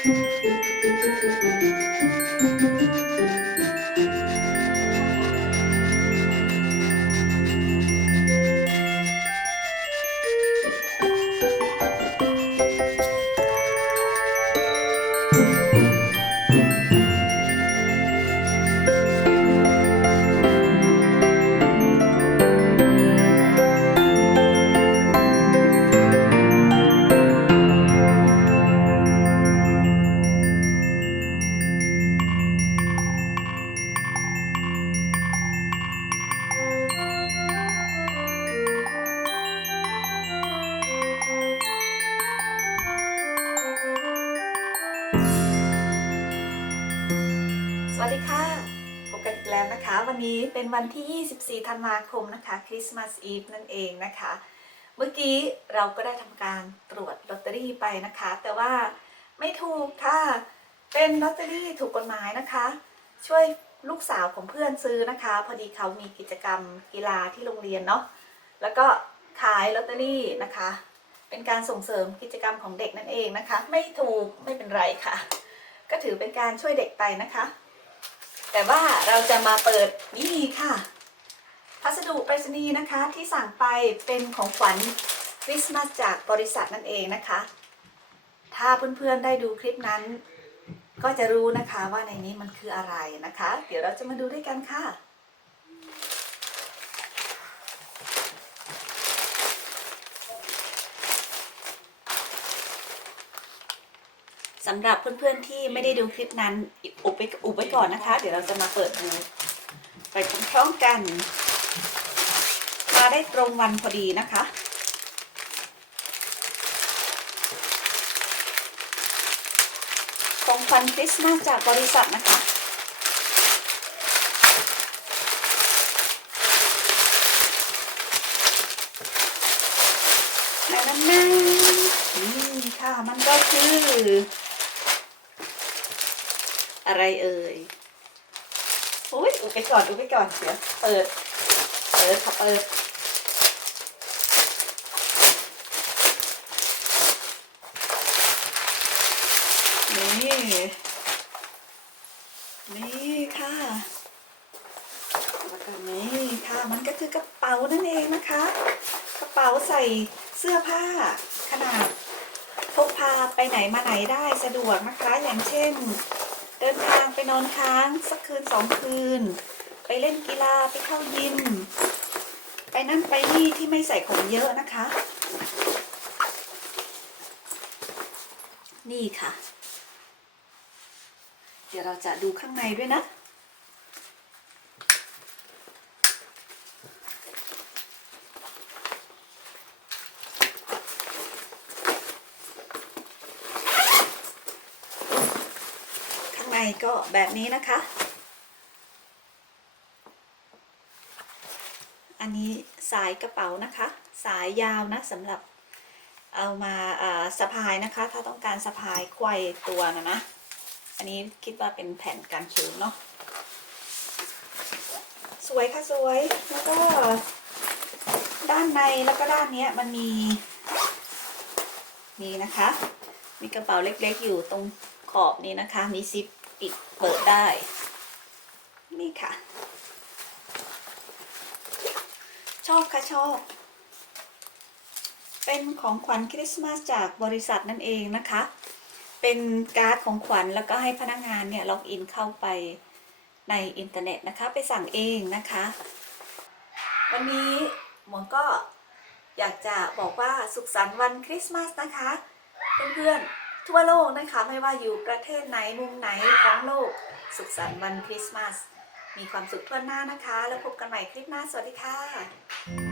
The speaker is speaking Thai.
フフフフ。 สวัสดีค่ะ พบกันอีกแล้วนะคะ วันนี้เป็นวันที่ 24 ธันวาคมนะคะ คริสต์มาสอีฟนั่นเองนะคะ เมื่อกี้เราก็ได้ทำการตรวจลอตเตอรี่ไปนะคะ แต่ว่าไม่ถูกค่ะ เป็นลอตเตอรี่ถูกกฎหมายนะคะ ช่วยลูกสาวของเพื่อนซื้อนะคะ พอดีเขามีกิจกรรมกีฬาที่โรงเรียนเนาะ แล้วก็ขายลอตเตอรี่นะคะ เป็นการส่งเสริมกิจกรรมของเด็กนั่นเองนะคะ ไม่ถูกไม่เป็นไรค่ะ ก็ถือเป็นการช่วยเด็กไปนะคะ แต่ว่าเราจะมาเปิดนี่ค่ะ พัสดุไปรษณีย์นะคะที่สั่งไปเป็นของขวัญคริสต์มาสจากบริษัทนั่นเองนะคะ ถ้าเพื่อนๆได้ดูคลิปนั้น ก็จะรู้นะคะว่าในนี้มันคืออะไรนะคะ เดี๋ยวเราจะมาดูด้วยกันค่ะ สำหรับเพื่อนๆที่ไม่ได้ดูคลิปนั้นอุบไปอุบไว้ก่อนนะคะ เดี๋ยวเราจะมาเปิดดูไปพร้อมๆกัน มาได้ตรงวันพอดีนะคะ ของขวัญคริสต์มาสจากบริษัทนะคะ นั่นนั่นนั่นนี่ค่ะ มันก็คือ อะไรเอ่ยโอ้ยอุไปก่อนอุไปก่อนเดี๋ยวเปิด เปิดค่ะเปิดนี่ นี่ค่ะแล้วก็นี่ค่ะ มันก็คือกระเป๋านั่นเองนะคะ กระเป๋าใส่เสื้อผ้าขนาดพกพาไปไหนมาไหนได้สะดวกนะคะ อย่างเช่น เดินทางไปนอนค้างสักคืนสองคืน ไปเล่นกีฬาไปเข้ายิม ไปนั่นไปนี่ที่ไม่ใส่ของเยอะนะคะ นี่ค่ะ เดี๋ยวเราจะดูข้างในด้วยนะ ข้างใน ก็แบบนี้นะคะ อันนี้สายกระเป๋านะคะ สายยาวนะสำหรับเอามาสะพายนะคะ ถ้าต้องการสะพายไขว้ตัวนะนะ อันนี้คิดว่าเป็นแผ่นกันชื้นเนาะสวยค่ะสวยแล้วก็ด้านในแล้วก็ด้านนี้มันมีนี่นะคะ มีกระเป๋าเล็กๆอยู่ตรงขอบนี้นะคะ มีซิป ปิดเปิดได้ นี่ค่ะ ชอบค่ะชอบ เป็นของขวัญคริสต์มาสจากบริษัทนั่นเองนะคะ เป็นการ์ดของขวัญแล้วก็ให้พนักงานเนี่ยล็อกอินเข้าไปในอินเทอร์เน็ตนะคะ ไปสั่งเองนะคะ วันนี้หมอนก็อยากจะบอกว่าสุขสันต์วันคริสต์มาสนะคะ เพื่อนๆ ทั่วโลกนะคะ ไม่ว่าอยู่ประเทศไหนมุมไหนของโลก สุขสันต์วันคริสต์มาส มีความสุขทั่วหน้านะคะ แล้วพบกันใหม่คลิปหน้า สวัสดีค่ะ